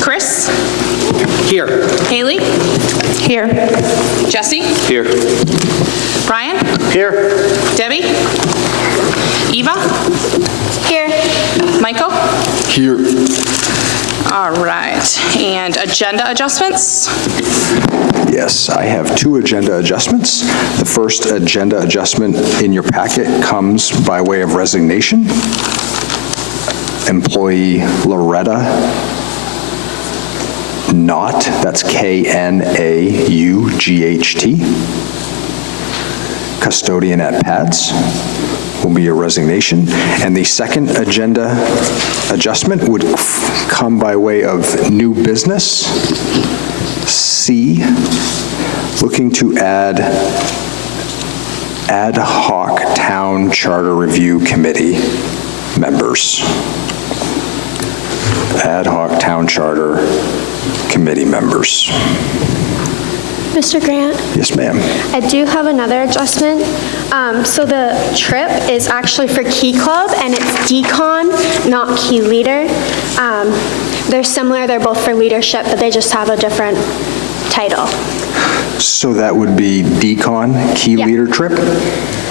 Chris? Here. Haley? Here. Jesse? Here. Brian? Here. Debbie? Eva? Here. Michael? Here. All right, and agenda adjustments? Yes, I have two agenda adjustments. The first agenda adjustment in your packet comes by way of resignation. Employee Loretta Knott, that's Knaught, custodian at PADS, will be a resignation. And the second agenda adjustment would come by way of new business. C, looking to add ad hoc town charter review committee members. Ad hoc town charter committee members. Mr. Grant? Yes, ma'am. I do have another adjustment. So the trip is actually for Key Club, and it's Decon, not Key Leader. They're similar, they're both for leadership, but they just have a different title. So that would be Decon Key Yeah. Leader Trip?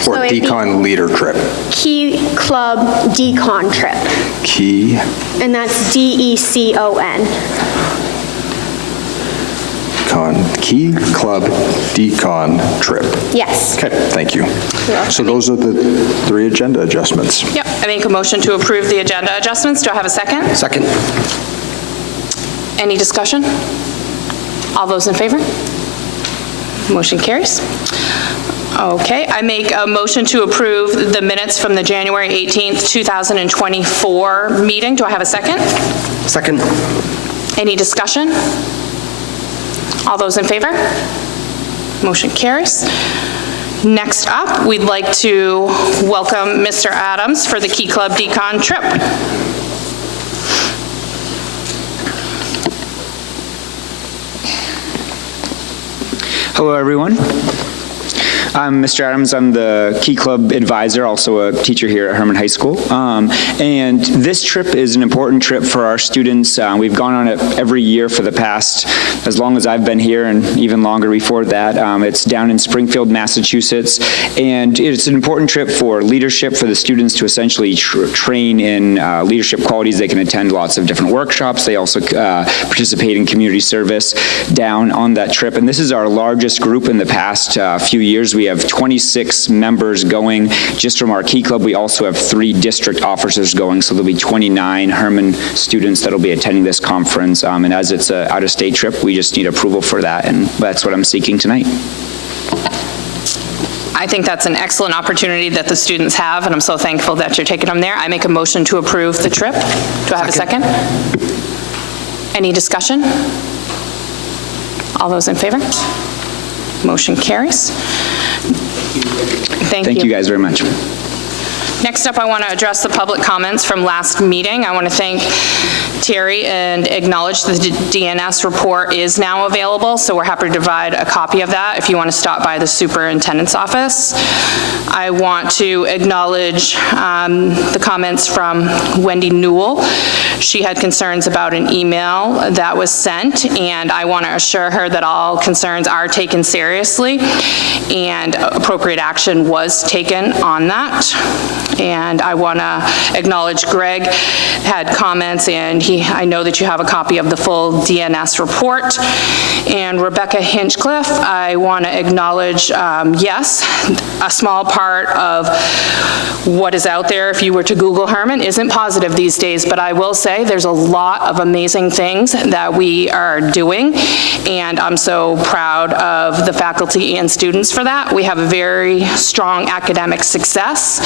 So Or it'd be- Decon Leader Trip? Key Club Decon Trip, Key, and that's DECON. Key Club Decon Trip. Yes. Okay, thank you. So those are the three agenda adjustments. Yep, I make a motion to approve the agenda adjustments. Do I have a second? Second. Any discussion? All those in favor? Motion carries. Okay, I make a motion to approve the minutes from the January 18th, 2024 meeting. Do I have a second? Second. Any discussion? All those in favor? Motion carries. Next up, we'd like to welcome Mr. Adams for the Key Club Decon trip. Hello, everyone. I'm Mr. Adams. I'm the Key Club advisor, also a teacher here at Hermon High School. And this trip is an important trip for our students. We've gone on it every year for the past, as long as I've been here, and even longer before that. It's down in Springfield, Massachusetts, and it's an important trip for leadership, for the students to essentially train in leadership qualities. They can attend lots of different workshops. They also participate in community service down on that trip. And this is our largest group in the past few years. We have 26 members going just from our Key Club. We also have 3 district officers going, so there'll be 29 Hermon students that'll be attending this conference. And as it's an out-of-state trip, we just need approval for that, and that's what I'm seeking tonight. I think that's an excellent opportunity that the students have, and I'm so thankful that you're taking them there. I make a motion to approve the trip. Do I have a second? Any discussion? All those in favor? Motion carries. Thank you. Thank you guys very much. Next up, I want to address the public comments from last meeting. I want to thank Terry and acknowledge the DNS report is now available, so we're happy to provide a copy of that if you want to stop by the superintendent's office. I want to acknowledge the comments from Wendy Newell. She had concerns about an email that was sent, and I want to assure her that all concerns are taken seriously, and appropriate action was taken on that. And I want to acknowledge Greg had comments, and I know that you have a copy of the full DNS report. And Rebecca Hinchcliffe, I want to acknowledge, yes, a small part of what is out there, if you were to Google Hermon, isn't positive these days, but I will say there's a lot of amazing things that we are doing, and I'm so proud of the faculty and students for that. We have a very strong academic success.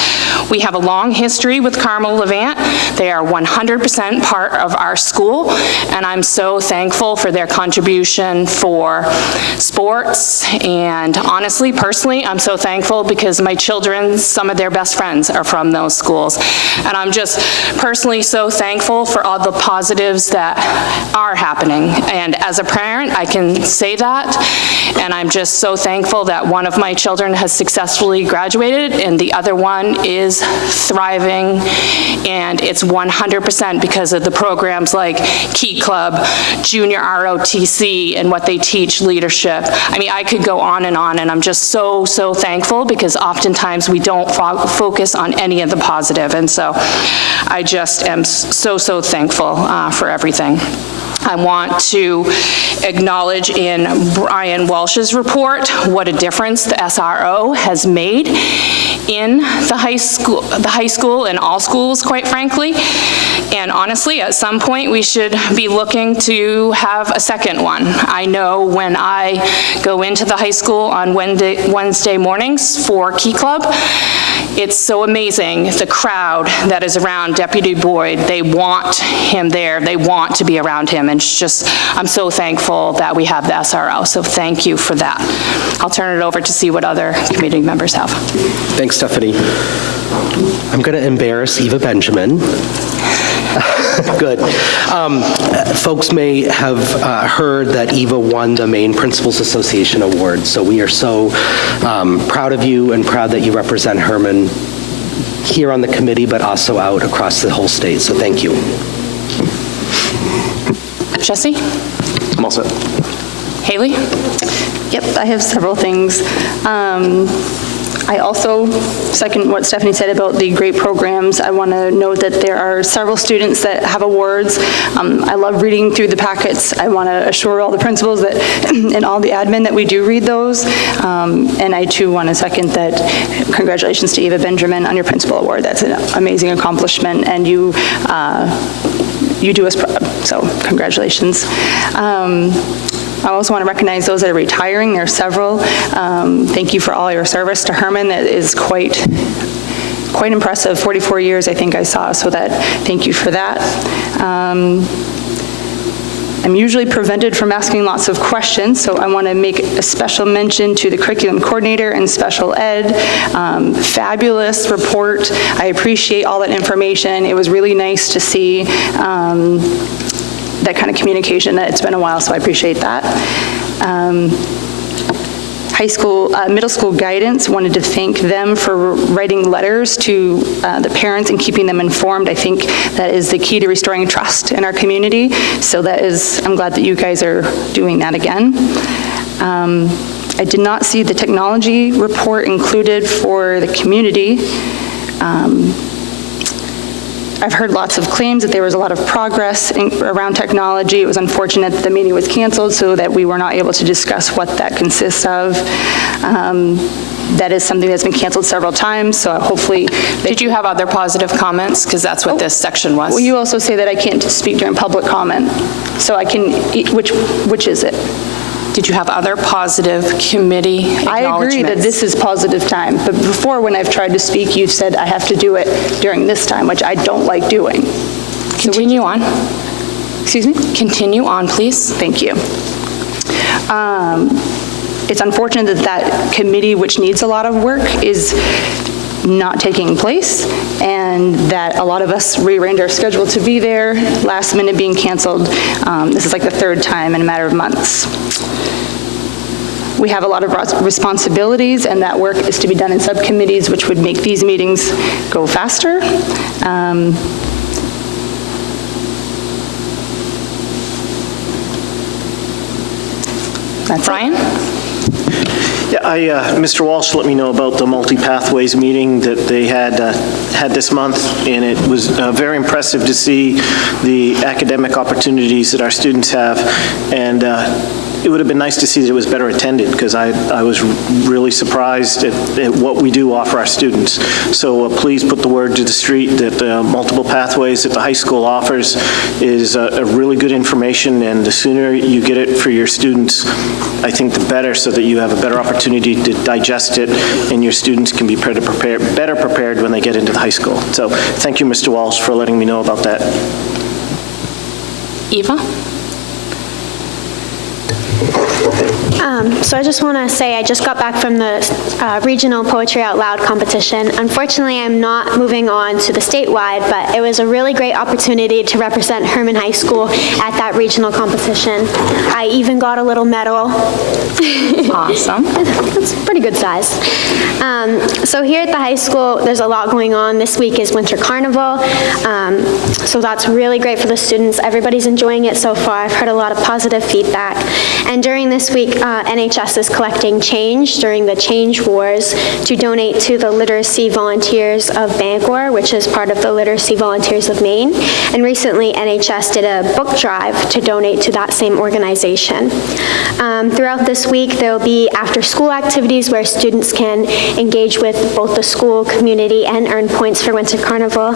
We have a long history with Carmel Levant. They are 100% part of our school, and I'm so thankful for their contribution for sports, and honestly, personally, I'm so thankful because my children, some of their best friends are from those schools. And I'm just personally so thankful for all the positives that are happening. And as a parent, I can say that. And I'm just so thankful that one of my children has successfully graduated and the other one is thriving. And it's 100% because of the programs like Key Club, Junior ROTC, and what they teach leadership. I mean, I could go on, and I'm just so thankful because oftentimes we don't focus on any of the positive, and so I just am so thankful for everything. I want to acknowledge in Brian Walsh's report what a difference the SRO has made in the high school and all schools, quite frankly. And honestly, at some point, we should be looking to have a second one. I know when I go into the high school on Wednesday mornings for Key Club, it's so amazing, the crowd that is around Deputy Boyd. They want him there. They want to be around him. And it's just, I'm so thankful that we have the SRO. So thank you for that. I'll turn it over to see what other committee members have. Thanks, Stephanie. I'm going to embarrass Eva Benjamin. Good. Folks may have heard that Eva won the Maine Principals Association Award, so we are so proud of you and proud that you represent Hermon here on the committee, but also out across the whole state, so thank you. Jesse? I'm all set. Haley? Yep, I have several things. I also second what Stephanie said about the great programs. I want to note that there are several students that have awards. I love reading through the packets. I want to assure all the principals that and all the admin that we do read those. And I too want to second that congratulations to Eva Benjamin on your principal award. That's an amazing accomplishment, and you do us proud, so congratulations. I also want to recognize those that are retiring. There are several. Thank you for all your service to Hermon. That is quite impressive. 44 years, I think I saw, so thank you for that. I'm usually prevented from asking lots of questions, so I want to make a special mention to the curriculum coordinator and special ed. Fabulous report. I appreciate all that information. It was really nice to see that kind of communication. It's been a while, so I appreciate that. middle school guidance, wanted to thank them for writing letters to the parents and keeping them informed. I think that is the key to restoring trust in our community. So I'm glad that you guys are doing that again. I did not see the technology report included for the community. I've heard lots of claims that there was a lot of progress around technology. It was unfortunate that the meeting was canceled so that we were not able to discuss what that consists of. That is something that's been canceled several times, so hopefully... Did you have other positive comments? Because that's what this section was. Well, you also say that I can't speak during public comment, so I can, which is it? Did you have other positive committee acknowledgements? I agree that this is positive time, but before when I've tried to speak, you've said I have to do it during this time, which I don't like doing. Continue on. Excuse me? Continue on, please. Thank you. It's unfortunate that committee, which needs a lot of work, is not taking place, and that a lot of us rearranged our schedule to be there, last minute being canceled. This is like the third time in a matter of months. We have a lot of responsibilities, and that work is to be done in subcommittees, which would make these meetings go faster. That's Brian? Yeah, Mr. Walsh let me know about the multi-pathways meeting that they had this month, and it was very impressive to see the academic opportunities that our students have, and it would have been nice to see that it was better attended, because I was really surprised at what we do offer our students. So please put the word to the street that multiple pathways that the high school offers is a really good information, and the sooner you get it for your students, I think the better, so that you have a better opportunity to digest it, and your students can be better prepared when they get into the high school. So thank you, Mr. Walsh, for letting me know about that. Eva? So I just want to say I just got back from the regional Poetry Out Loud competition. Unfortunately, I'm not moving on to the statewide, but it was a really great opportunity to represent Hermon High School at that regional competition. I even got a little medal. Awesome. It's pretty good size. So here at the high school, there's a lot going on. This week is Winter Carnival, so that's really great for the students. Everybody's enjoying it so far. I've heard a lot of positive feedback. And during this week, NHS is collecting change during the Change Wars to donate to the Literacy Volunteers of Bangor, which is part of the Literacy Volunteers of Maine. And recently, NHS did a book drive to donate to that same organization. Throughout this week, there will be after-school activities where students can engage with both the school, community, and earn points for Winter Carnival.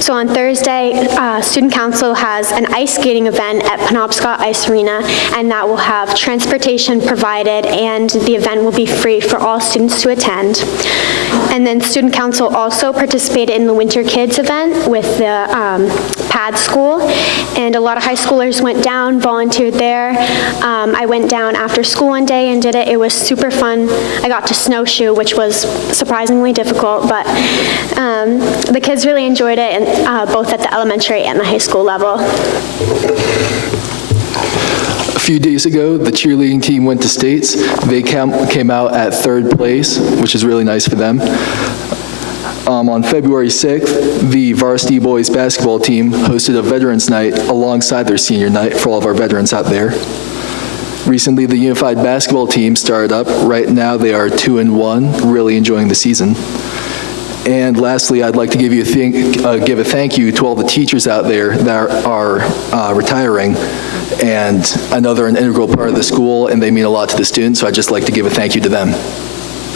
So on Thursday, Student Council has an ice skating event at Penobscot Ice Arena, and that will have transportation provided, and the event will be free for all students to attend. And then Student Council also participated in the Winter Kids event with the PAD school, and a lot of high schoolers went down, volunteered there. I went down after school one day and did it. It was super fun. I got to snowshoe, which was surprisingly difficult, but the kids really enjoyed it, and both at the elementary and the high school level. A few days ago, the cheerleading team went to states. They came out at 3rd place, which is really nice for them. On February 6th, the varsity boys basketball team hosted a Veterans Night alongside their senior night for all of our veterans out there. Recently, the unified basketball team started up. Right now, they are 2-1, really enjoying the season. And lastly, I'd like to give a thank you to all the teachers out there that are retiring. And I know they're an integral part of the school, and they mean a lot to the students, so I'd just like to give a thank you to them.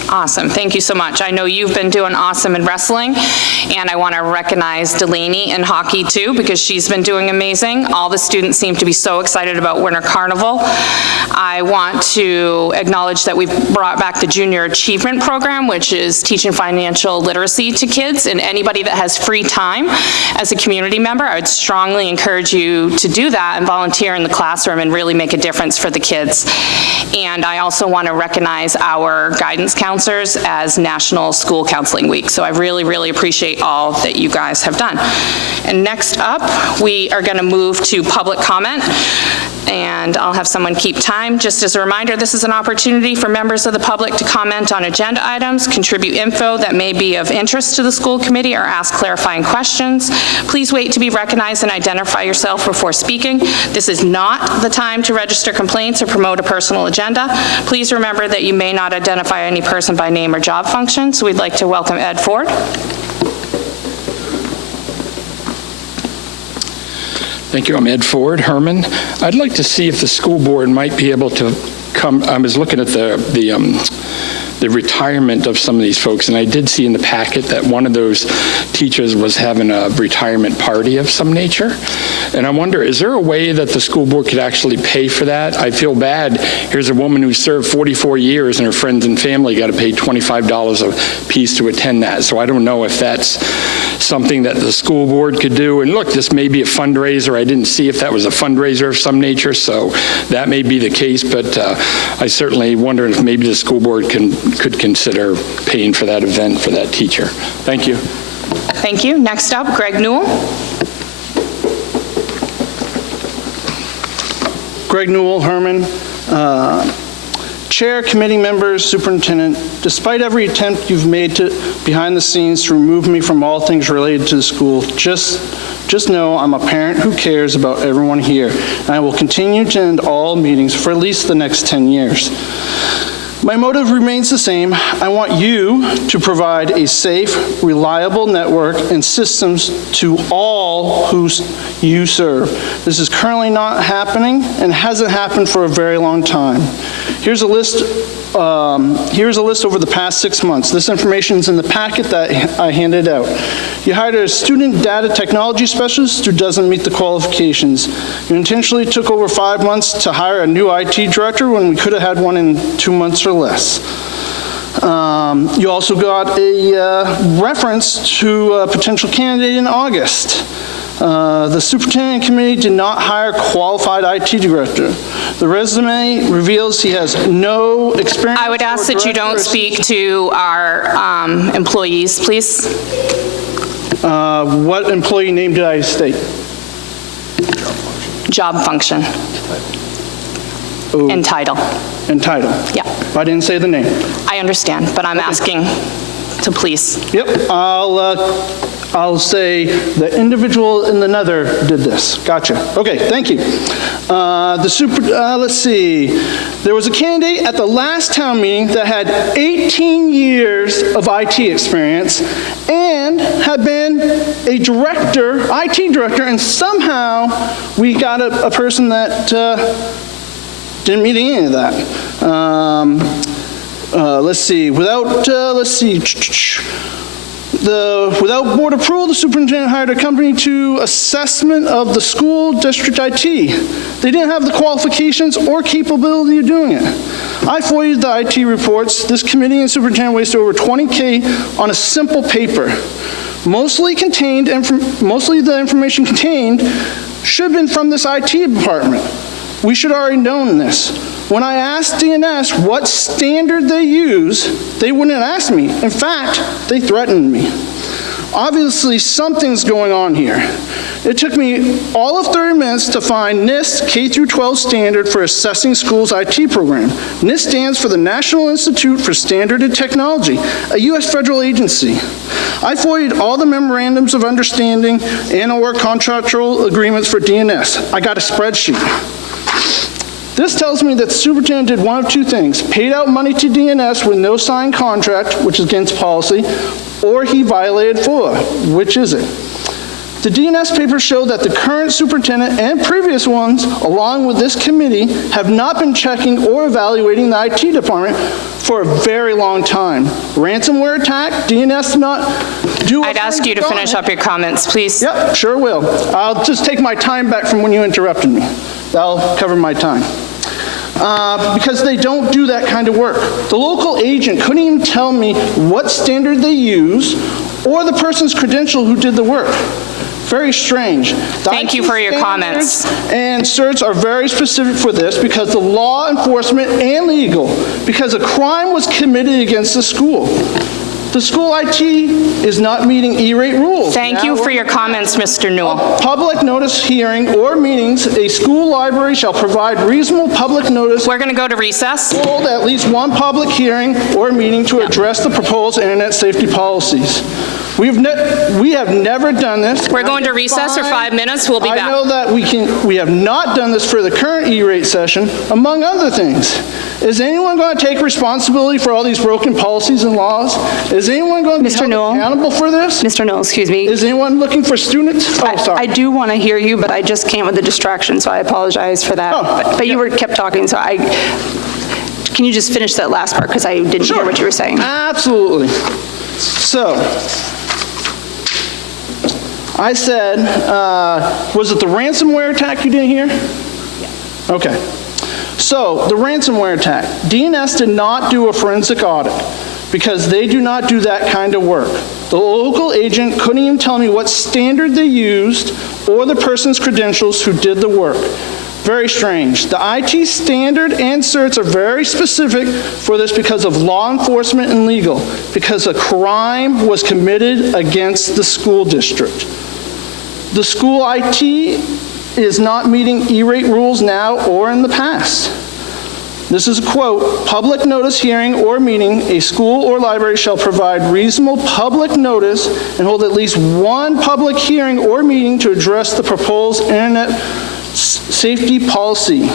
Awesome. Thank you so much. I know you've been doing awesome in wrestling, and I want to recognize Delaney in hockey too, because she's been doing amazing. All the students seem to be so excited about Winter Carnival. I want to acknowledge that we've brought back the Junior Achievement Program, which is teaching financial literacy to kids, and anybody that has free time as a community member, I would strongly encourage you to do that and volunteer in the classroom and really make a difference for the kids. And I also want to recognize our guidance counselors counselors as National School Counseling Week. So I really, really appreciate all that you guys have done. And next up, we are going to move to public comment, and I'll have someone keep time. Just as a reminder, this is an opportunity for members of the public to comment on agenda items, contribute info that may be of interest to the school committee, or ask clarifying questions. Please wait to be recognized and identify yourself before speaking. This is not the time to register complaints or promote a personal agenda. Please remember that you may not identify any person by name or job function. So we'd like to welcome Ed Ford. Thank you. I'm Ed Ford, Hermon. I'd like to see if the school board might be able to come. I was looking at the retirement of some of these folks, and I did see in the packet that one of those teachers was having a retirement party of some nature. And I wonder, is there a way that the school board could actually pay for that? I feel bad. Here's a woman who served 44 years, and her friends and family got to pay $25 a piece to attend that. So I don't know if that's something that the school board could do. And look, this may be a fundraiser. I didn't see if that was a fundraiser of some nature, so that may be the case. But I certainly wonder if maybe the school board could consider paying for that event for that teacher. Thank you. Thank you. Next up, Greg Newell. Greg Newell, Hermon. Chair, committee members, superintendent, despite every attempt you've made behind the scenes to remove me from all things related to the school, just know I'm a parent who cares about everyone here, and I will continue to attend all meetings for at least the next 10 years. My motive remains the same. I want you to provide a safe, reliable network and systems to all who you serve. This is currently not happening and hasn't happened for a very long time. Here's a list over the past 6 months. This information is in the packet that I handed out. You hired a student data technology specialist who doesn't meet the qualifications. You intentionally took over 5 months to hire a new IT director when we could have had one in 2 months or less. You also got a reference to a potential candidate in August. The superintendent committee did not hire a qualified IT director. The resume reveals he has no experience. I would ask that you don't speak to our employees, please. What employee name did I state? Job function. Oh. And title. And title? Yeah. I didn't say the name. I understand, but I'm asking to please. Yep, I'll say the individual in the nether did this. Gotcha. Okay, thank you. Let's see. There was a candidate at the last town meeting that had 18 years of IT experience and had been a director, IT director, and somehow we got a person that didn't meet any of that. Without board approval, the superintendent hired a company to assessment of the school district IT. They didn't have the qualifications or capability of doing it. I FOIA'd the IT reports. This committee and superintendent wasted over $20K on a simple paper. Mostly the information contained should have been from this IT department. We should already known this. When I asked DNS what standard they use, they wouldn't ask me. In fact, they threatened me. Obviously, something's going on here. It took me all of 30 minutes to find NIST K-12 standard for assessing schools' IT program. NIST stands for the National Institute for Standard and Technology, a U.S. federal agency. I FOIA'd all the memorandums of understanding and/or contractual agreements for DNS. I got a spreadsheet. This tells me that the superintendent did one of two things: paid out money to DNS with no signed contract, which is against policy, or he violated FOIA. Which is it? The DNS papers show that the current superintendent and previous ones, along with this committee, have not been checking or evaluating the IT department for a very long time. Ransomware attack, DNS did not do. I'd ask you to finish up your comments, please. Yep, sure will. I'll just take my time back from when you interrupted me. That'll cover my time. Because they don't do that kind of work. The local agent couldn't even tell me what standard they use or the person's credential who did the work. Very strange. Thank you for your comments. And certs are very specific for this because the law enforcement and legal, because a crime was committed against the school. The school IT is not meeting E-rate rules. Thank you for your comments, Mr. Newell. Public notice hearing or meetings, a school library shall provide reasonable public notice. We're going to go to recess. Hold at least one public hearing or meeting to address the proposed internet safety policies. We have never done this. We're going to recess for 5 minutes. We'll be back. I know that we have not done this for the current E-rate session, among other things. Is anyone going to take responsibility for all these broken policies and laws? Is anyone going to be held accountable for this? Mr. Newell, excuse me. Is anyone looking for students? Oh, sorry. I do want to hear you, but I just can't with the distraction, so I apologize for that. But you kept talking, so can you just finish that last part, because I didn't hear what you were saying. Absolutely. So, I said, was it the ransomware attack you didn't hear? Yeah. Okay. So, the ransomware attack. DNS did not do a forensic audit because they do not do that kind of work. The local agent couldn't even tell me what standard they used or the person's credentials who did the work. Very strange. The IT standard and certs are very specific for this because of law enforcement and legal, because a crime was committed against the school district. The school IT is not meeting E-rate rules now or in the past. This is a quote, public notice hearing or meeting, a school or library shall provide reasonable public notice and hold at least one public hearing or meeting to address the proposed internet safety policy.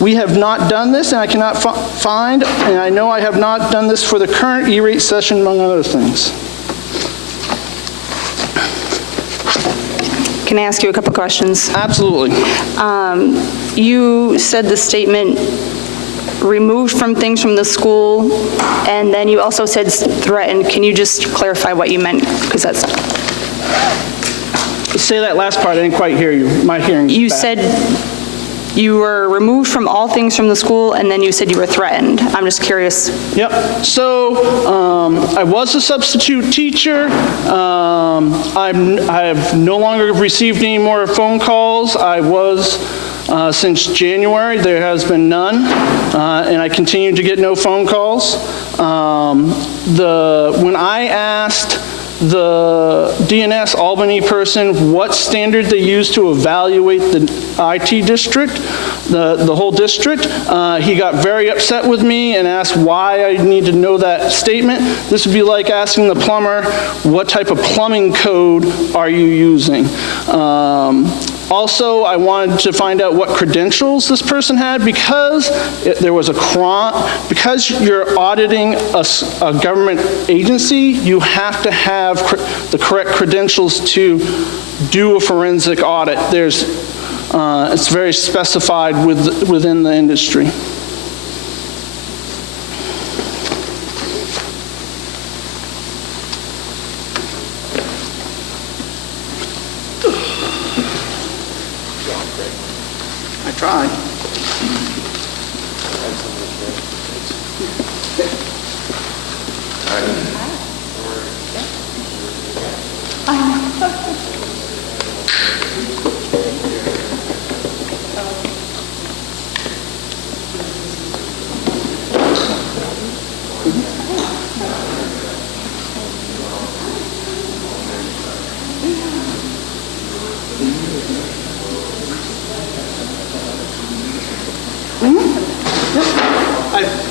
We have not done this, and I cannot find, and I know I have not done this for the current E-rate session, among other things. Can I ask you a couple questions? Absolutely. You said the statement removed from things from the school, and then you also said threatened. Can you just clarify what you meant? Because that's... Say that last part, I didn't quite hear you. My hearing is You bad. said you were removed from all things from the school, and then you said you were threatened. I'm just curious. Yep. So I was a substitute teacher. I have no longer received any more phone calls. I was since January. There has been none, and I continue to get no phone calls. When I asked the DNS Albany person what standard they used to evaluate the IT district, the whole district, he got very upset with me and asked why I need to know that statement. This would be like asking the plumber, what type of plumbing code are you using? Also, I wanted to find out what credentials this person had because there was a crime. Because you're auditing a government agency, you have to have the correct credentials to do a forensic audit. It's very specified within the industry. I tried.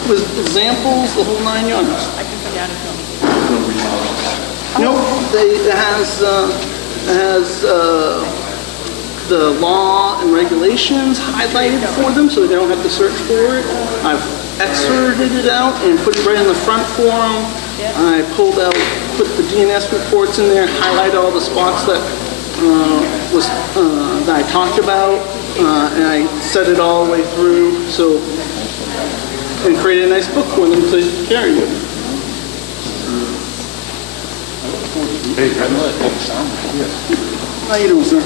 With examples, the whole 9 yards. I can come down if you want me. No, it has the law and regulations highlighted for them so they don't have to search for it. I've excerpted it out and put it right in the front for them. I put the DNS reports in there, highlighted all the spots that that I talked about, and I set it all the way through. And create a nice book for them to carry with. How you doing, sir?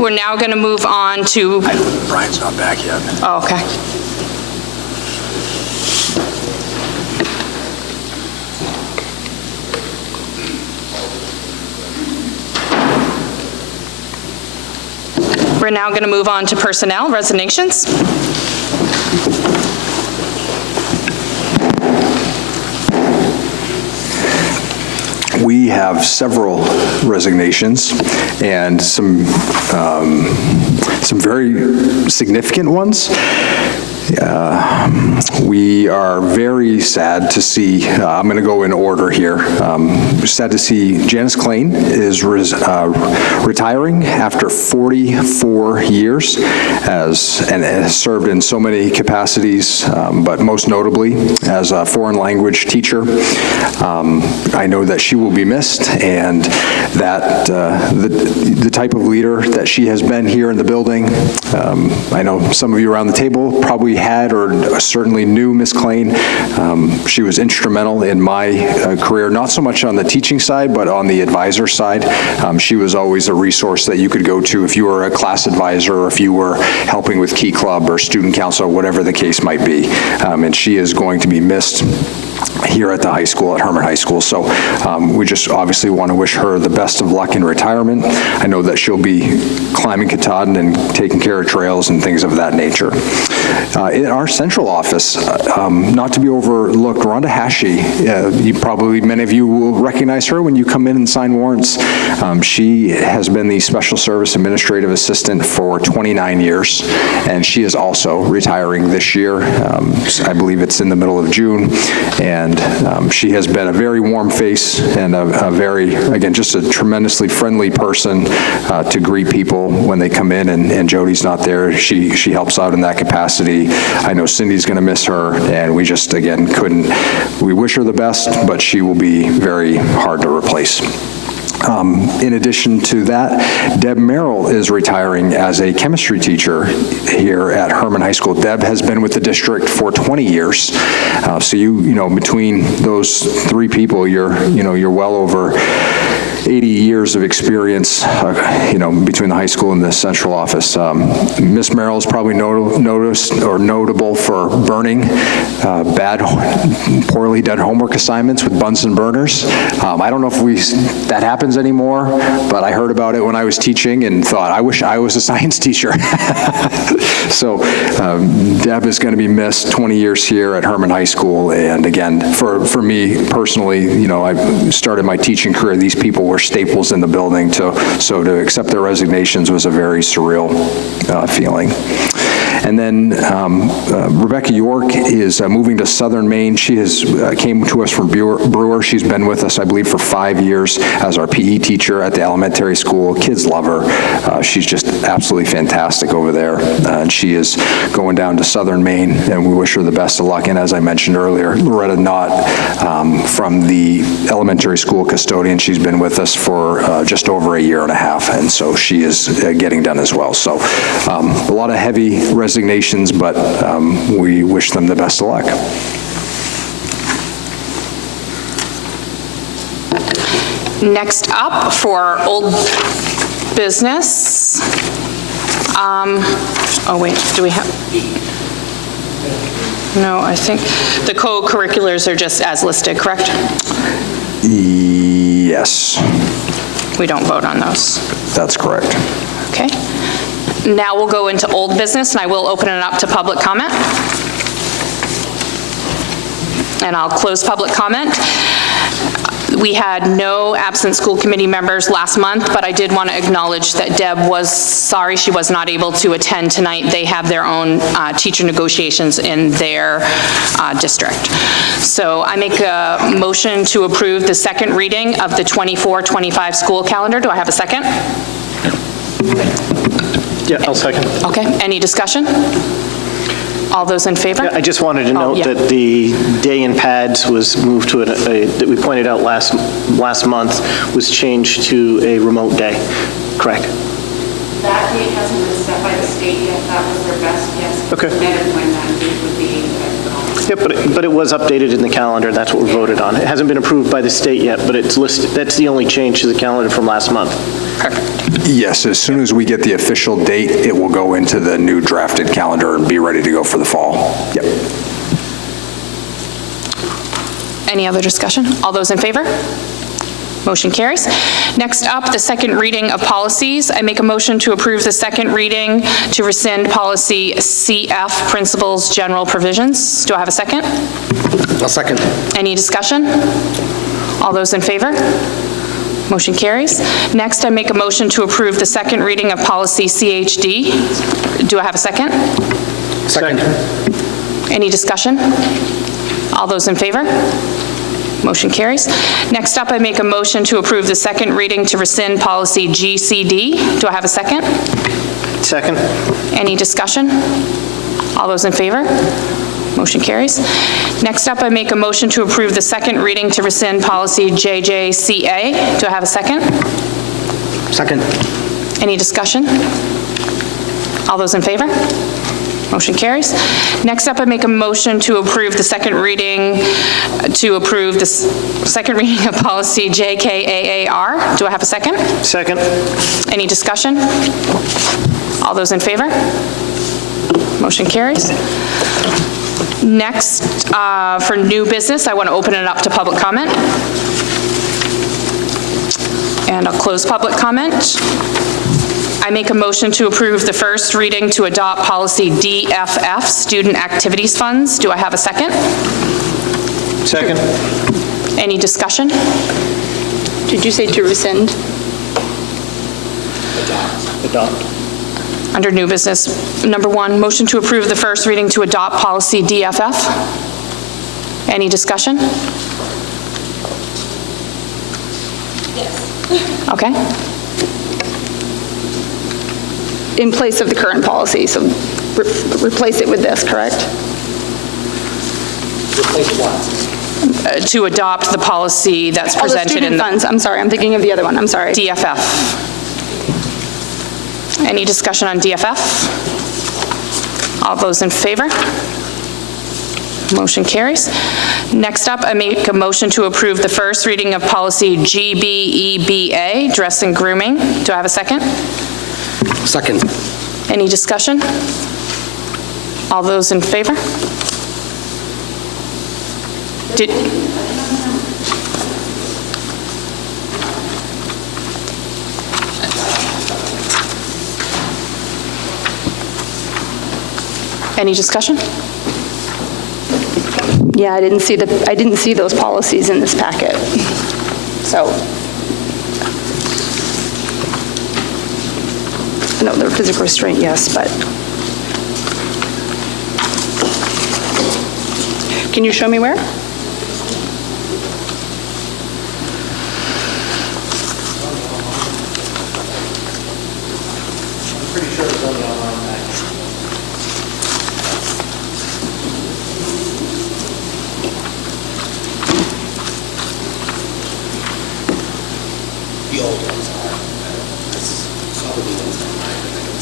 we're now going to move on to, Brian's not back yet. oh, okay. We're now going to move on to personnel resignations. We have several resignations and some very significant ones. We are very sad to see, I'm going to go in order here, sad to see Janice Klain is retiring after 44 years and has served in so many capacities, but most notably as a foreign language teacher. I know that she will be missed, and that the type of leader that she has been here in the building, I know some of you around the table probably had or certainly knew Ms. Klain. She was instrumental in my career, not so much on the teaching side, but on the advisor side. She was always a resource that you could go to if you were a class advisor or if you were helping with Key Club or student council, whatever the case might be. And she is going to be missed here at the high school, at Hermon High School. So we just obviously want to wish her the best of luck in retirement. I know that she'll be climbing Katahdin and taking care of trails and things of that nature. In our central office, not to be overlooked, Rhonda Hashi, many of you will recognize her when you come in and sign warrants. She has been the Special Service Administrative Assistant for 29 years, and she is also retiring this year. I believe it's in the middle of June. And she has been a very warm face and a very, again, just a tremendously friendly person to greet people when they come in, and Jody's not there. She helps out in that capacity. I know Cindy's going to miss her, and we just, again, we wish her the best, but she will be very hard to replace. In addition to that, Deb Merrill is retiring as a chemistry teacher here at Hermon High School. Deb has been with the district for 20 years. So you know, between those three people, you're well over 80 years of experience, between the high school and the central office. Miss Merrill is probably notable for burning poorly done homework assignments with Bunsen burners. I don't know if that happens anymore, but I heard about it when I was teaching and thought, I wish I was a science teacher. So Deb is going to be missed. 20 years here at Hermon High School, and again, for me personally, I started my teaching career. These people were staples in the building, so to accept their resignations was a very surreal feeling. And then Rebecca York is moving to Southern Maine. She came to us from Brewer. She's been with us, I believe, for 5 years as our PE teacher at the elementary school. Kids love her. She's just absolutely fantastic over there. And she is going down to Southern Maine, and we wish her the best of luck. And as I mentioned earlier, Loretta Knott from the elementary school custodian, she's been with us for just over a year and a half, and so she is getting done as well. So a lot of heavy resignations, but we wish them the best of luck. Next up for old business. Oh wait, do we have? No, I think the co-curriculars are just as listed, correct? Yes. We don't vote on those. That's correct. Okay. Now we'll go into old business, and I will open it up to public comment. And I'll close public comment. We had no absent school committee members last month, but I did want to acknowledge that Deb was sorry she was not able to attend tonight. They have their own teacher negotiations in their district. So I make a motion to approve the second reading of the 24-25 school calendar. Do I have a second? Yeah, I'll second. Okay, any discussion? All those in favor? Yeah, I just wanted to note yeah. that the day in pads was moved to that we pointed out last month was changed to a remote day, correct? That date hasn't been set by the state yet. That was their best guess. Okay. Better when that date would be. Yep, but it was updated in the calendar, that's what we voted on. It hasn't been approved by the state yet, but it's listed, that's the only change to the calendar from last month. Yes, as soon as we get the official date, it will go into the new drafted calendar and be ready to go for the fall. Yep. Any other discussion? All those in favor? Motion carries. Next up, the second reading of policies. I make a motion to approve the second reading to rescind policy CF, Principles General Provisions. Do I have a second? I'll second. Any discussion? All those in favor? Motion carries. Next, I make a motion to approve the second reading of policy CHD. Do I have a second? Second. Any discussion? All those in favor? Motion carries. Next up, I make a motion to approve the second reading to rescind policy GCD. Do I have a second? Second. Any discussion? All those in favor? Motion carries. Next up, I make a motion to approve the second reading to rescind policy JJCA. Do I have a second? Second. Any discussion? All those in favor? Motion carries. Next up, I make a motion to approve the second reading of policy JKAAR. Do I have a second? Second. Any discussion? All those in favor? Motion carries. Next, for new business, I want to open it up to public comment. And I'll close public comment. I make a motion to approve the first reading to adopt policy DFF, Student Activities Funds. Do I have a second? Second. Any discussion? Did you say to rescind? Adopt. Under new business, number 1, motion to approve the first reading to adopt policy DFF. Any discussion? Yes. Okay. In place of the current policy, so replace it with this, correct? Replace what? To adopt the policy that's Oh, the presented in student the funds, I'm sorry, I'm thinking of the other one, I'm sorry. DFF. Any discussion on DFF? All those in favor? Motion carries. Next up, I make a motion to approve the first reading of policy GBEBA, dress and grooming. Do I have a second? Second. Any discussion? All those in favor? Any discussion? Yeah, I didn't see those policies in this packet. So, no, they're physical restraint, yes, but. Can you show me where? The old ones are. That's probably the ones that I can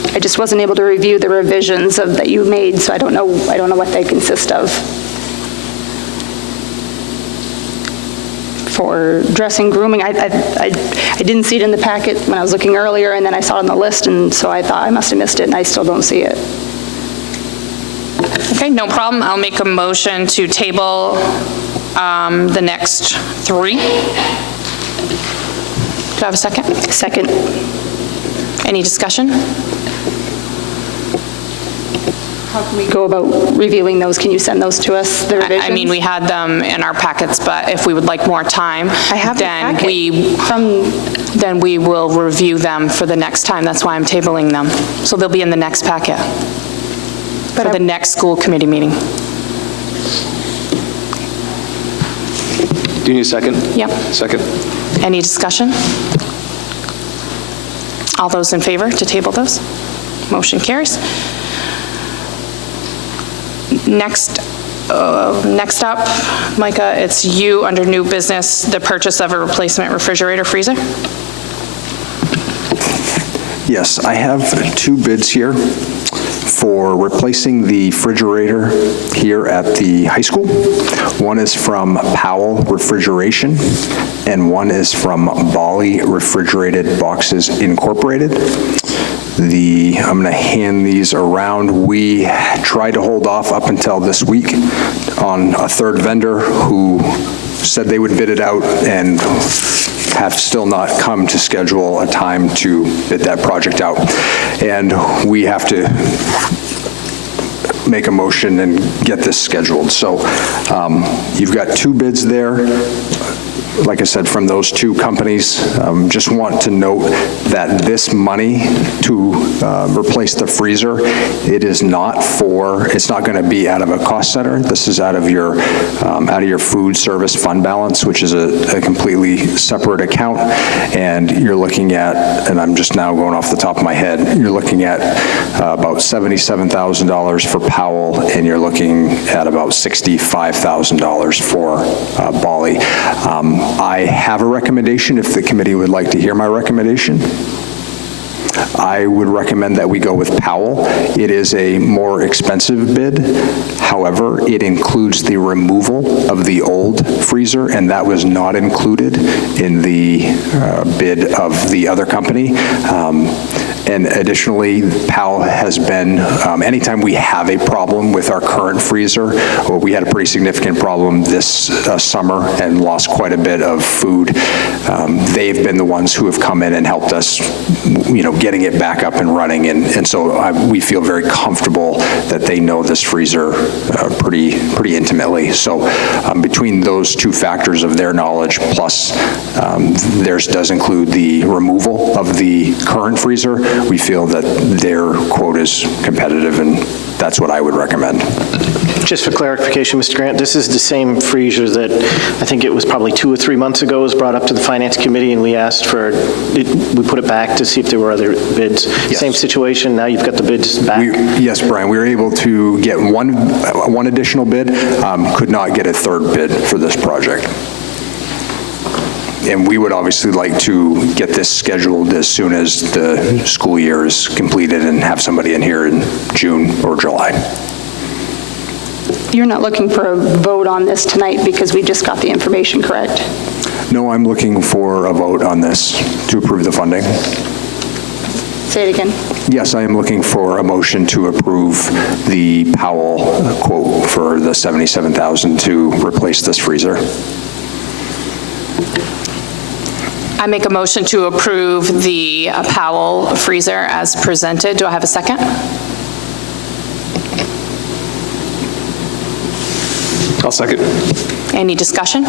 see. I just wasn't able to review the revisions that you made, so I don't know what they consist of. For dressing, grooming, I didn't see it in the packet when I was looking earlier, and then I saw it on the list, and so I thought I must have missed it, and I still don't see it. Okay, no problem. I'll make a motion to table the next 3. Do I have a second? Second. Any discussion? How can we go about reviewing those? Can you send those to us, the revisions? I mean, we had them in our packets, but if we would like more time, I have the then packet then we will review them for the next time. That's why I'm tabling them. So they'll be in the next packet for the next school committee meeting. Do you need a second? Yep. Second. Any discussion? All those in favor to table those? Motion carries. Next up, Micah, it's you under new business, the purchase of a replacement refrigerator freezer. Yes, I have 2 bids here for replacing the refrigerator here at the high school. One is from Powell Refrigeration, and one is from Bali Refrigerated Boxes Incorporated. I'm going to hand these around. We tried to hold off up until this week on a third vendor who said they would bid it out and have still not come to schedule a time to bid that project out. And we have to make a motion and get this scheduled. So you've got 2 bids there. Like I said, from those 2 companies. Just want to note that this money to replace the freezer, it's not going to be out of a cost center. This is out of your food service fund balance, which is a completely separate account. And you're looking at, and I'm just now going off the top of my head, you're looking at about $77,000 for Powell, and you're looking at about $65,000 for Bali. I have a recommendation if the committee would like to hear my recommendation. I would recommend that we go with Powell. It is a more expensive bid. However, it includes the removal of the old freezer, and that was not included in the bid of the other company. And additionally, Powell has been, anytime we have a problem with our current freezer, or we had a pretty significant problem this summer and lost quite a bit of food, they've been the ones who have come in and helped us, getting it back up and running. And so we feel very comfortable that they know this freezer pretty intimately. So between those 2 factors of their knowledge, plus theirs does include the removal of the current freezer, we feel that their quote is competitive, and that's what I would recommend. Just for clarification, Mr. Grant, this is the same freezer that I think it was probably 2 or 3 months ago was brought up to the Finance Committee, and we asked we put it back to see if there were other bids. Yes. Same situation, now you've got the bids back? Yes, Brian, we were able to get one additional bid, could not get a third bid for this project. And we would obviously like to get this scheduled as soon as the school year is completed and have somebody in here in June or July. You're not looking for a vote on this tonight because we just got the information, correct? No, I'm looking for a vote on this to approve the funding. Say it again. Yes, I am looking for a motion to approve the Powell quote for the $77,000 to replace this freezer. I make a motion to approve the Powell freezer as presented. Do I have a second? I'll second. Any discussion?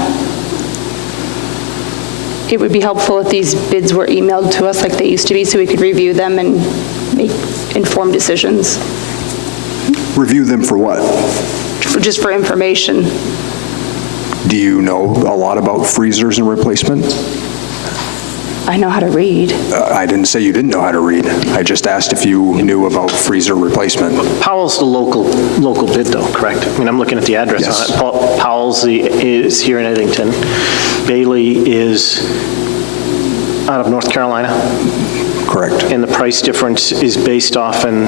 It would be helpful if these bids were emailed to us like they used to be so we could review them and make informed decisions. Review them for what? Just for information. Do you know a lot about freezers and replacement? I know how to read. I didn't say you didn't know how to read. I just asked if you knew about freezer replacement. Powell's the local bid though, correct? I mean, I'm looking at the address Yes. on it. Powell's is here in Eddington. Bailey is out of North Carolina. Correct. And the price difference is based off, and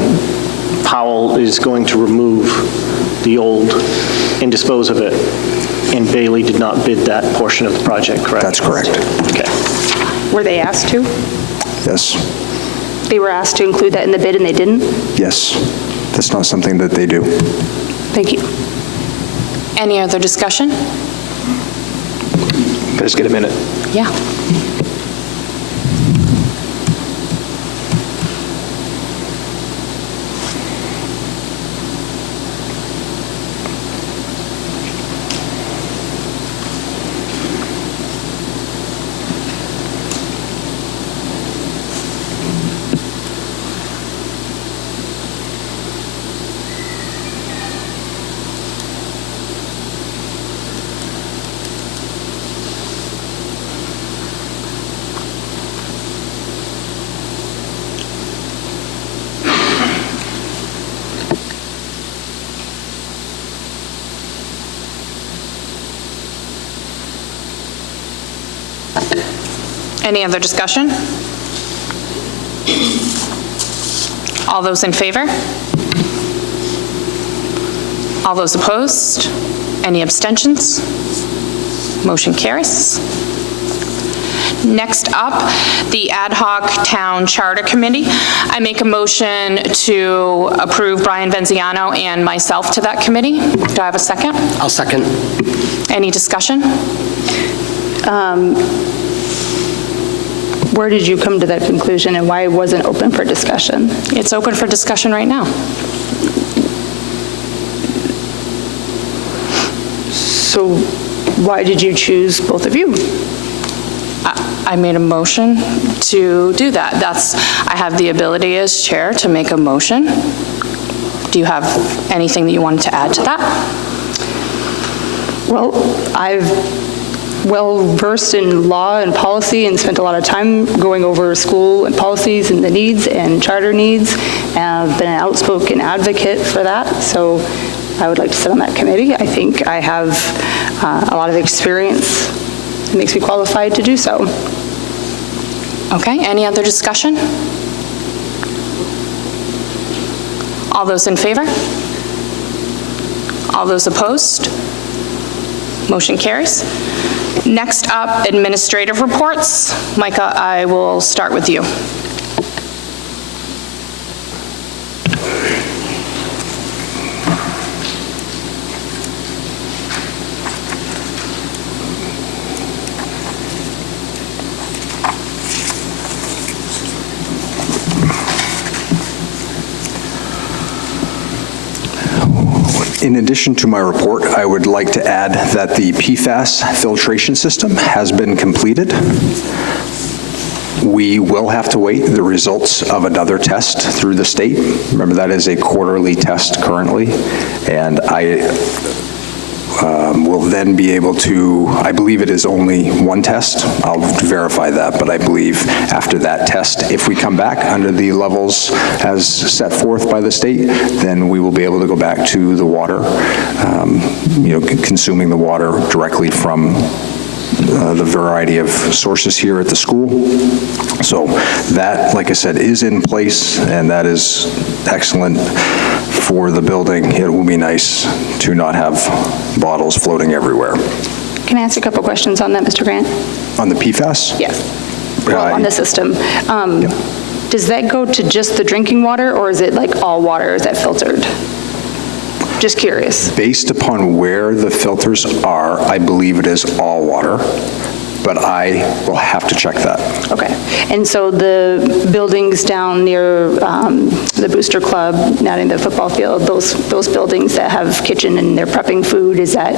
Powell is going to remove the old and dispose of it. And Bailey did not bid that portion of the project, correct? That's correct. Okay. Were they asked to? Yes. They were asked to include that in the bid and they didn't? Yes. That's not something that they do. Thank you. Any other discussion? Can I just get a minute? Yeah. Any other discussion? All those in favor? All those opposed? Any abstentions? Motion carries. Next up, the Ad Hoc Town Charter Committee. I make a motion to approve Brian Venziano and myself to that committee. Do I have a second? I'll second. Any discussion? Where did you come to that conclusion, and why wasn't it open for discussion? It's open for discussion right now. So why did you choose both of you? I made a motion to do that. I have the ability as chair to make a motion. Do you have anything that you wanted to add to that? Well, I've well-versed in law and policy and spent a lot of time going over school and policies and the needs and charter needs, and I've been an outspoken advocate for that, so I would like to sit on that committee. I think I have a lot of experience that makes me qualified to do so. Okay, any other discussion? All those in favor? All those opposed? Motion carries. Next up, administrative reports. Micah, I will start with you. In addition to my report, I would like to add that the PFAS filtration system has been completed. We will have to wait the results of another test through the state. Remember, that is a quarterly test currently, and I will then be able to, I believe it is only one test. I'll verify that, but I believe after that test, if we come back under the levels as set forth by the state, then we will be able to go back to the water, consuming the water directly from the variety of sources here at the school. So that, like I said, is in place, and that is excellent for the building. It will be nice to not have bottles floating everywhere. Can I ask a couple questions on that, Mr. Grant? On the PFAS? Yes. Well, on the system. Does that go to just the drinking water, or is it like all water? Is that filtered? Just curious. Based upon where the filters are, I believe it is all water, but I will have to check that. Okay. And so the buildings down near the Booster Club, not in the football field, those buildings that have kitchen and they're prepping food, is that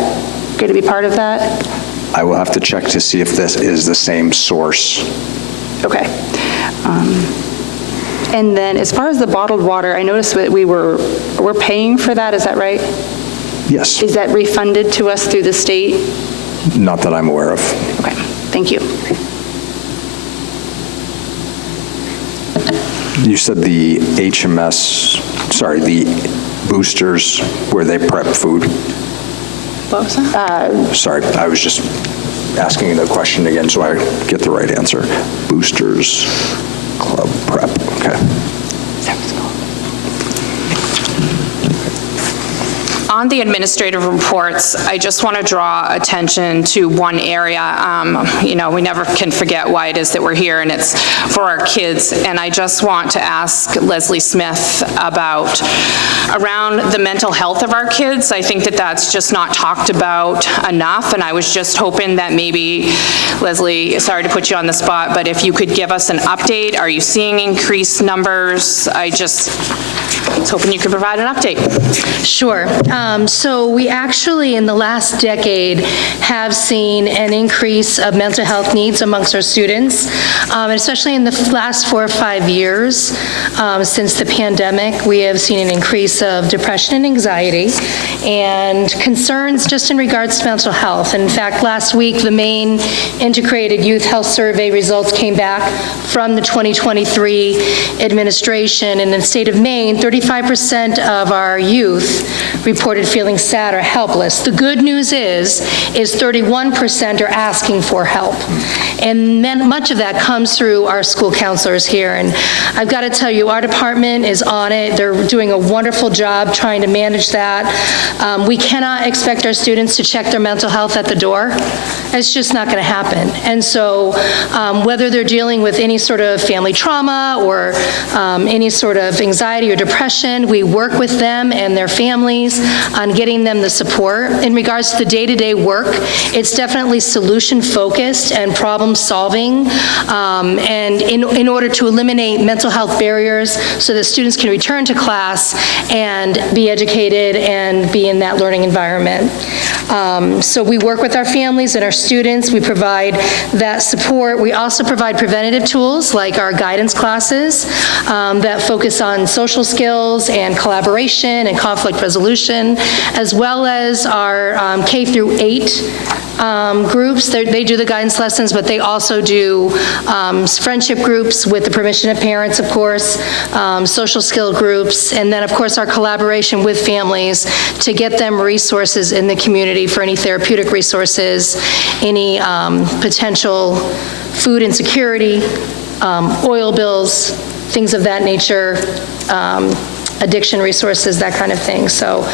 going to be part of that? I will have to check to see if this is the same source. Okay. And then as far as the bottled water, I noticed that we're paying for that, is that right? Yes. Is that refunded to us through the state? Not that I'm aware of. Okay, thank you. You said the the boosters where they prep food. What was that? Sorry, I was just asking the question again so I get the right answer. Boosters Club Prep, okay. On the administrative reports, I just want to draw attention to one area. We never can forget why it is that we're here, and it's for our kids. And I just want to ask Leslie Smith about around the mental health of our kids. I think that that's just not talked about enough, and I was just hoping that maybe, Leslie, sorry to put you on the spot, but if you could give us an update. Are you seeing increased numbers? I was hoping you could provide an update. Sure. So we actually, in the last decade, have seen an increase of mental health needs amongst our students, and especially in the last 4 or 5 years since the pandemic. We have seen an increase of depression and anxiety and concerns just in regards to mental health. In fact, last week, the Maine Integrated Youth Health Survey results came back from the 2023 administration. In the state of Maine, 30% 35% of our youth reported feeling sad or helpless. The good news is 31% are asking for help. And much of that comes through our school counselors here. And I've got to tell you, our department is on it. They're doing a wonderful job trying to manage that. We cannot expect our students to check their mental health at the door. It's just not going to happen. And so whether they're dealing with any sort of family trauma or any sort of anxiety or depression, we work with them and their families on getting them the support. In regards to the day-to-day work, it's definitely solution-focused and problem-solving, and in order to eliminate mental health barriers so that students can return to class and be educated and be in that learning environment. So we work with our families and our students. We provide that support. We also provide preventative tools like our guidance classes that focus on social skills and collaboration and conflict resolution, as well as our K through 8 groups. They do the guidance lessons, but they also do friendship groups with the permission of parents, of course, social skill groups, and then, of course, our collaboration with families to get them resources in the community for any therapeutic resources, any potential food insecurity, oil bills, things of that nature, addiction resources, that kind of thing. So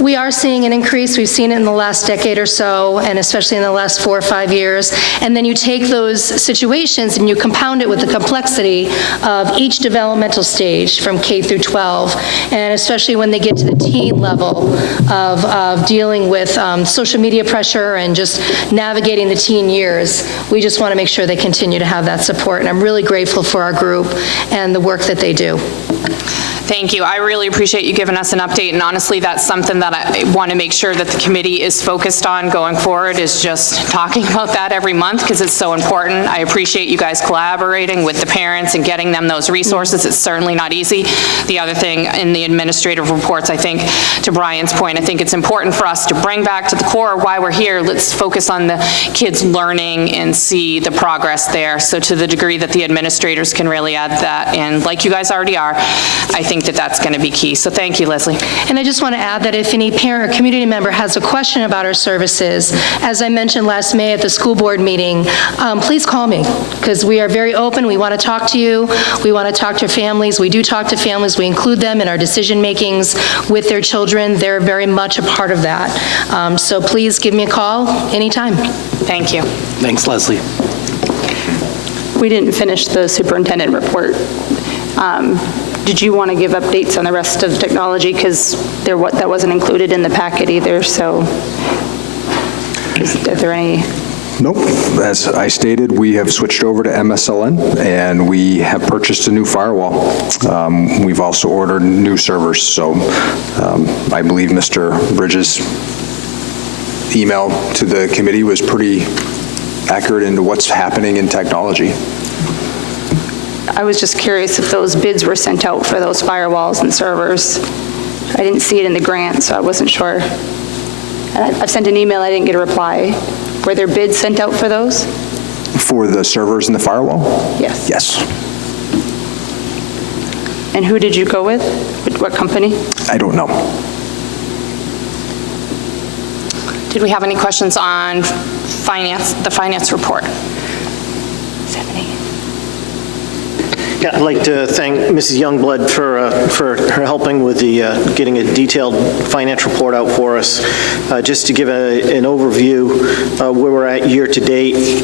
we are seeing an increase. We've seen it in the last decade or so, and especially in the last 4 or 5 years. And then you take those situations and you compound it with the complexity of each developmental stage from K through 12, and especially when they get to the teen level of dealing with social media pressure and just navigating the teen years. We just want to make sure they continue to have that support. And I'm really grateful for our group and the work that they do. Thank you. I really appreciate you giving us an update, and honestly, that's something that I want to make sure that the committee is focused on going forward, is just talking about that every month, because it's so important. I appreciate you guys collaborating with the parents and getting them those resources. It's certainly not easy. The other thing in the administrative reports, I think, to Brian's point, I think it's important for us to bring back to the core why we're here. Let's focus on the kids learning and see the progress there. So to the degree that the administrators can really add that in, like you guys already are, I think that that's going to be key. So thank you, Leslie. And I just want to add that if any parent or community member has a question about our services, as I mentioned last May at the school board meeting, please call me, because we are very open. We want to talk to you. We want to talk to families. We do talk to families. We include them in our decision makings with their children. They're very much a part of that. So please give me a call anytime. Thank you. Thanks, Leslie. We didn't finish the superintendent report. Did you want to give updates on the rest of technology? Because that wasn't included in the packet either, so are there any? Nope. As I stated, we have switched over to MSLN, and we have purchased a new firewall. We've also ordered new servers, so I believe Mr. Bridges' email to the committee was pretty accurate into what's happening in technology. I was just curious if those bids were sent out for those firewalls and servers. I didn't see it in the grant, so I wasn't sure. And I've sent an email, I didn't get a reply. Were there bids sent out for those? For the servers and the firewall? Yes. Yes. And who did you go with? What company? I don't know. Did we have any questions on finance, the finance report? Stephanie. Yeah, I'd like to thank Mrs. Youngblood for her helping with the getting a detailed finance report out for us. Just to give an overview where we're at year to date,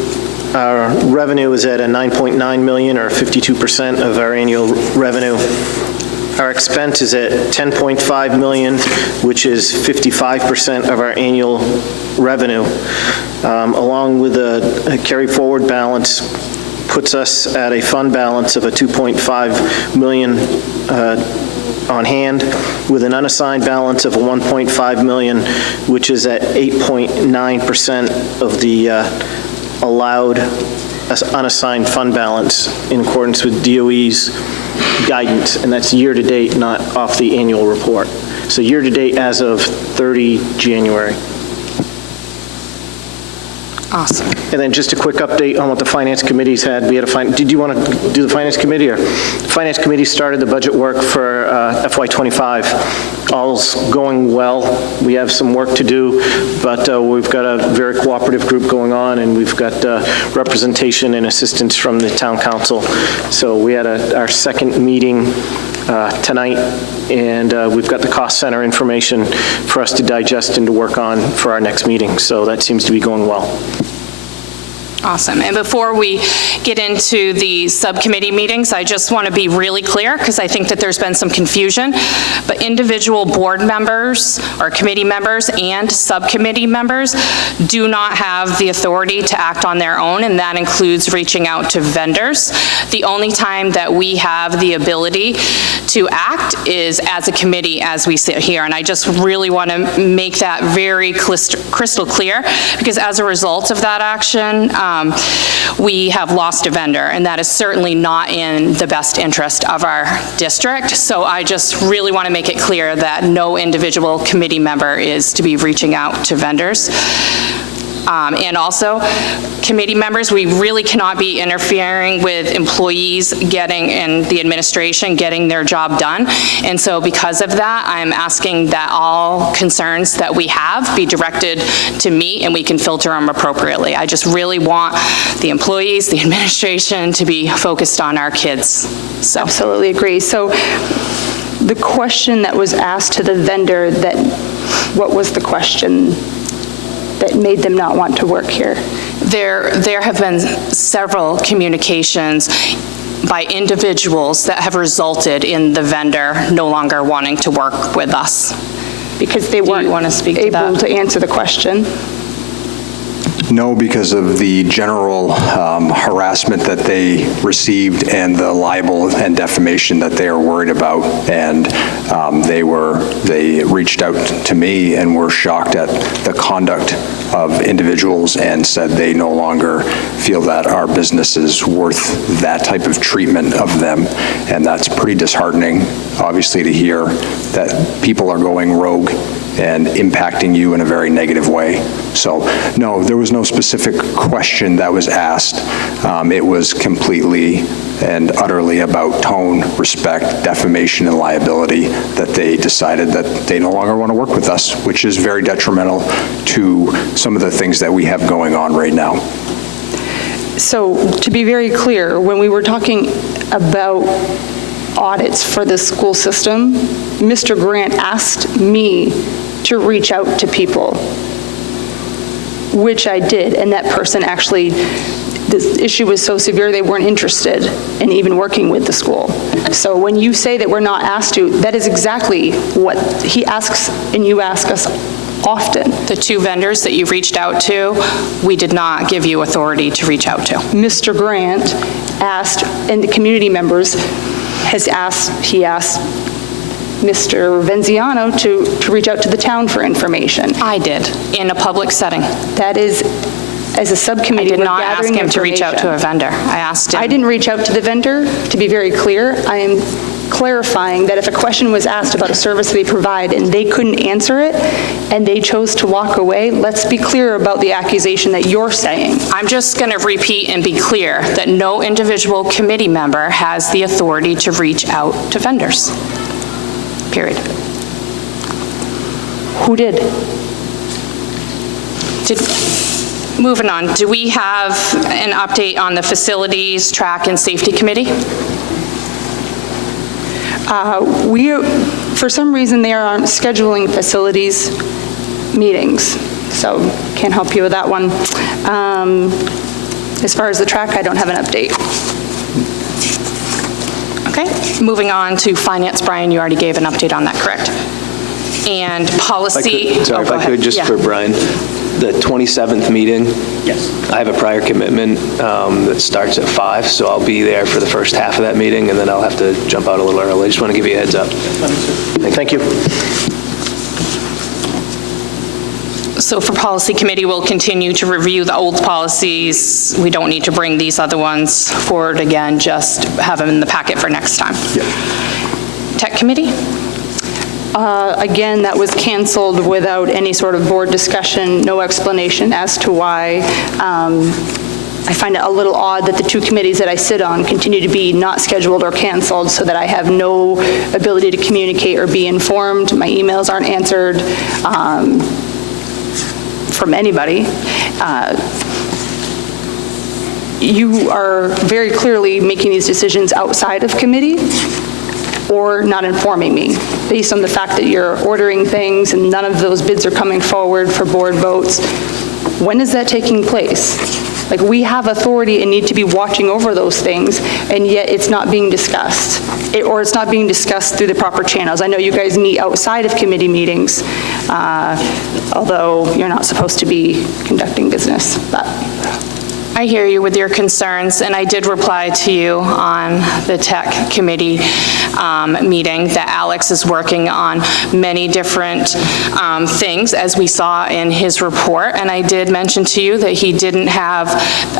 our revenue is at a 9.9 million, or 52% of our annual revenue. Our expense is at 10.5 million, which is 55% of our annual revenue, along with a carry forward balance puts us at a fund balance of a 2.5 million on hand, with an unassigned balance of a 1.5 million, which is at 8.9% of the allowed unassigned fund balance in accordance with DOE's guidance, and that's year to date, not off the annual report. So year to date as of 30 January. Awesome. And then just a quick update on what the Finance Committee's had. We had did you want to do the Finance Committee? Or Finance Committee started the budget work for FY25. All's going well. We have some work to do, but we've got a very cooperative group going on, and we've got representation and assistance from the town council. So we had our second meeting tonight, and we've got the cost center information for us to digest and to work on for our next meeting. So that seems to be going well. Awesome. And before we get into the subcommittee meetings, I just want to be really clear, because I think that there's been some confusion, but individual board members or committee members and subcommittee members do not have the authority to act on their own, and that includes reaching out to vendors. The only time that we have the ability to act is as a committee as we sit here, and I just really want to make that very crystal clear, because as a result of that action, we have lost a vendor, and that is certainly not in the best interest of our district. So I just really want to make it clear that no individual committee member is to be reaching out to vendors. And also, committee members, we really cannot be interfering with employees and the administration getting their job done. And so because of that, I'm asking that all concerns that we have be directed to me, and we can filter them appropriately. I just really want the employees, the administration to be focused on our kids. So. Absolutely agree. So the question that was asked to the vendor, what was the question that made them not want to work here? There have been several communications by individuals that have resulted in the vendor no longer wanting to work with us. Because they weren't able to answer the question. No, because of the general harassment that they received and the libel and defamation that they are worried about. And they reached out to me and were shocked at the conduct of individuals and said they no longer feel that our business is worth that type of treatment of them. And that's pretty disheartening, obviously, to hear that people are going rogue and impacting you in a very negative way. So, no, there was no specific question that was asked. It was completely and utterly about tone, respect, defamation, and liability that they decided that they no longer want to work with us, which is very detrimental to some of the things that we have going on right now. So, to be very clear, when we were talking about audits for the school system, Mr. Grant asked me to reach out to people, which I did, and that person actually, the issue was so severe they weren't interested in even working with the school. So when you say that we're not asked to, that is exactly what he asks, and you ask us often. The two vendors that you've reached out to, we did not give you authority to reach out to. Mr. Grant asked, and the community members he asked Mr. Venziano to reach out to the town for information. I did, in a public setting. That is, as a subcommittee, I did not ask him to reach out to a vendor. I asked him. I didn't reach out to the vendor. To be very clear, I am clarifying that if a question was asked about a service they provide and they couldn't answer it and they chose to walk away, let's be clear about the accusation that you're saying. I'm just going to repeat and be clear that no individual committee member has the authority to reach out to vendors. Period. Who did? Moving on, do we have an update on the Facilities, Track, and Safety Committee? For some reason, they aren't scheduling facilities meetings, so can't help you with that one. As far as the track, I don't have an update. Okay, moving on to Finance. Brian, you already gave an update on that, correct? And Policy. If I could, just for Brian, the 27th meeting. Yes. I have a prior commitment that starts at 5, so I'll be there for the first half of that meeting, and then I'll have to jump out a little early. I just want to give you a heads up. Thank you. So for Policy Committee, we'll continue to review the old policies. We don't need to bring these other ones forward again, just have them in the packet for next time. Yeah. Tech Committee? Again, that was canceled without any sort of board discussion, no explanation as to why. I find it a little odd that the two committees that I sit on continue to be not scheduled or canceled, so that I have no ability to communicate or be informed. My emails aren't answered from anybody. You are very clearly making these decisions outside of committee or not informing me, based on the fact that you're ordering things and none of those bids are coming forward for board votes. When is that taking place? Like, we have authority and need to be watching over those things, and yet it's not being discussed, or it's not being discussed through the proper channels. I know you guys meet outside of committee meetings, although you're not supposed to be conducting business, but. I hear you with your concerns, and I did reply to you on the tech committee meeting that Alex is working on many different things, as we saw in his report, and I did mention to you that he didn't have,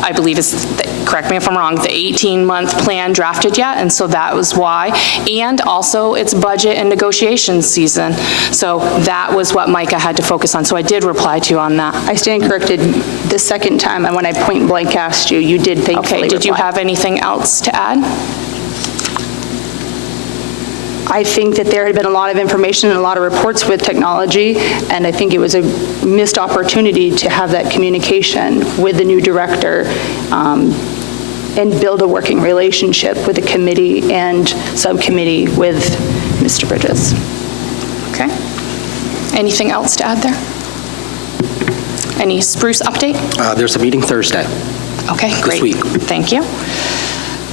I believe it's, correct me if I'm wrong, the 18-month plan drafted yet, and so that was why, and also it's budget and negotiation season, so that was what Micah had to focus on, so I did reply to you on that. I stand corrected the second time, and when I point blank asked you, you did thankfully Okay, did you reply. have anything else to add? I think that there had been a lot of information and a lot of reports with technology, and I think it was a missed opportunity to have that communication with the new director and build a working relationship with the committee and subcommittee with Mr. Bridges. Okay. Anything else to add there? Any spruce update? There's a meeting Thursday. Okay, great. week. Thank you.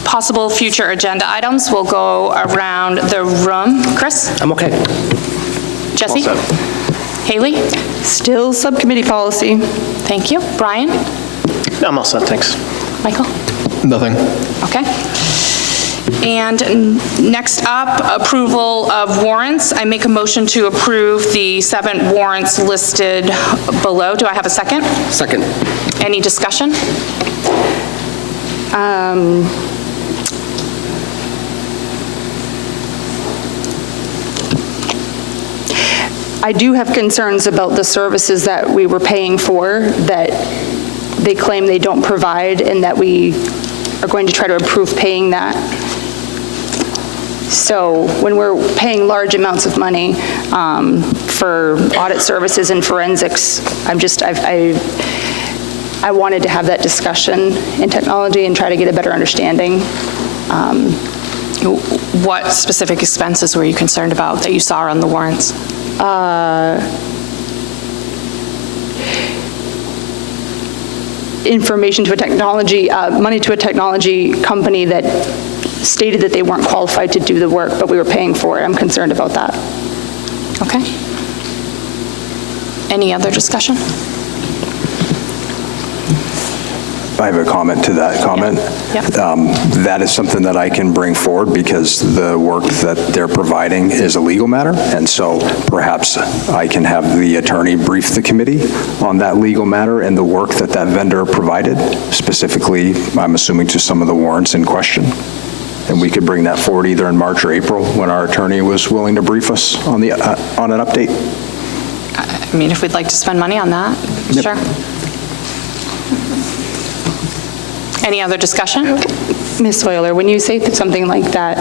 Possible future agenda items will go around the room. Chris? I'm okay. Jesse? All set. Haley? Still subcommittee policy. Thank you. Brian? I'm all set, thanks. Michael? Nothing. Okay. And next up, approval of warrants. I make a motion to approve the 7 warrants listed below. Do I have a second? Second. Any discussion? I do have concerns about the services that we were paying for that they claim they don't provide, and that we are going to try to approve paying that. So when we're paying large amounts of money for audit services and forensics, I wanted to have that discussion in technology and try to get a better understanding. What specific expenses were you concerned about that you saw on the warrants? Information to a technology, money to a technology company that stated that they weren't qualified to do the work, but we were paying for it. I'm concerned about that. Okay. Any other discussion? I have a comment to that comment. Yeah. That is something that I can bring forward because the work that they're providing is a legal matter, and so perhaps I can have the attorney brief the committee on that legal matter and the work that that vendor provided, specifically, I'm assuming, to some of the warrants in question. And we could bring that forward either in March or April when our attorney was willing to brief us on the on an update. I mean, if we'd like to spend money on that, Yep. sure. Any other discussion? Ms. Euler, when you say something like that,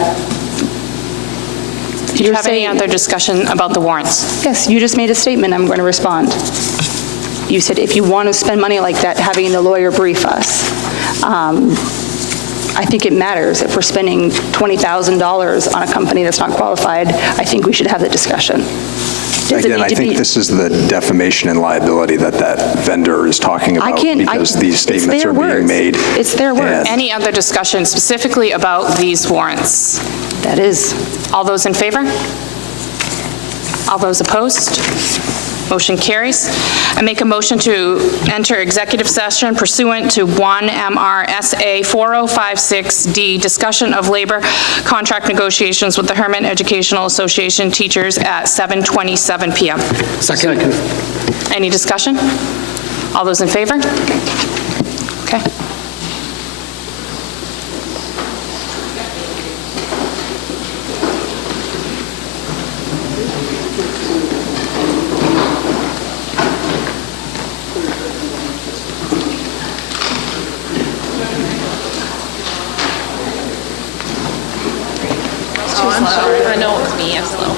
Do you have any other discussion about the warrants? yes, you just made a statement, I'm going to respond. You said if you want to spend money like that, having the lawyer brief us. I think it matters. If we're spending $20,000 on a company that's not qualified, I think we should have the discussion. Does it Again, need I to think be- this is the defamation and liability that that vendor is talking about because these it's statements their are being words. made. It's their words. And- Any other discussion specifically about these warrants? That is. All those in favor? All those opposed? Motion carries. I make a motion to enter executive session pursuant to 1 MRSA 4056D, discussion of labor contract negotiations with the Hermon Educational Association teachers at 7:27 PM. Second. Any discussion? All those in favor? Okay. sorry. I know it was me, I'm slow.